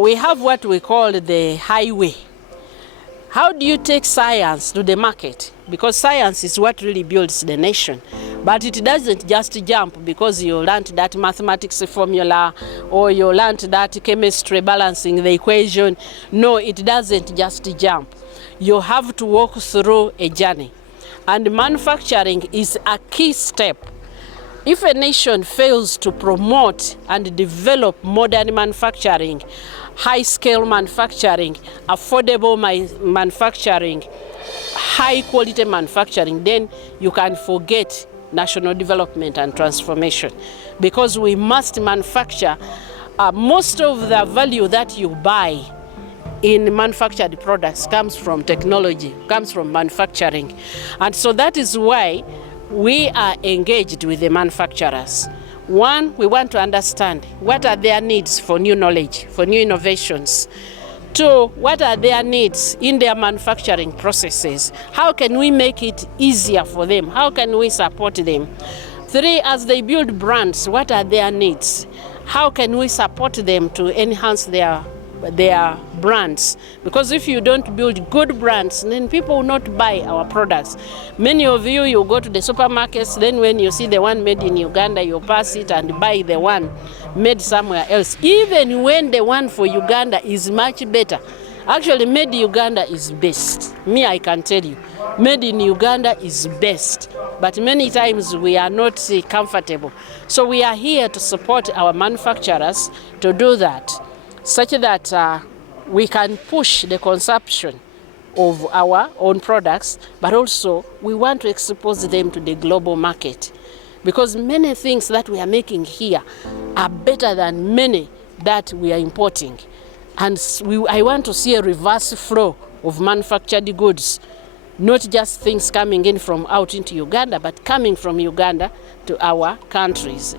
We have what we call the highway. How do you take science to the market? Because science is what really builds the nation. But it doesn't just jump because you learned that mathematics formula or you learned that chemistry balancing the equation. No, it doesn't just jump. You have to walk through a journey. And manufacturing is a key step. If a nation fails to promote and develop modern manufacturing, high-scale manufacturing, affordable manufacturing, high-quality manufacturing, then you can forget national development and transformation. Because we must manufacture. Most of the value that you buy in manufactured products comes from technology, comes from manufacturing. And so that is why we are engaged with the manufacturers. One, we want to understand what are their needs for new knowledge, for new innovations. Two, what are their needs in their manufacturing processes? How can we make it easier for them? How can we support them? Three, as they build brands, what are their needs? How can we support them to enhance their brands? Because if you don't build good brands, then people will not buy our products. Many of you go to the supermarkets, then when you see the one made in Uganda, you pass it and buy the one made somewhere else, even when the one for Uganda is much better. Actually, made in Uganda is best. Me, I can tell you, made in Uganda is best. But many times we are not comfortable. So we are here to support our manufacturers to do that, such that we can push the consumption of our own products, but also we want to expose them to the global market. Because many things that we are making here are better than many that we are importing. And I want to see a reverse flow of manufactured goods, not just things coming in from out into Uganda, but coming from Uganda to our countries,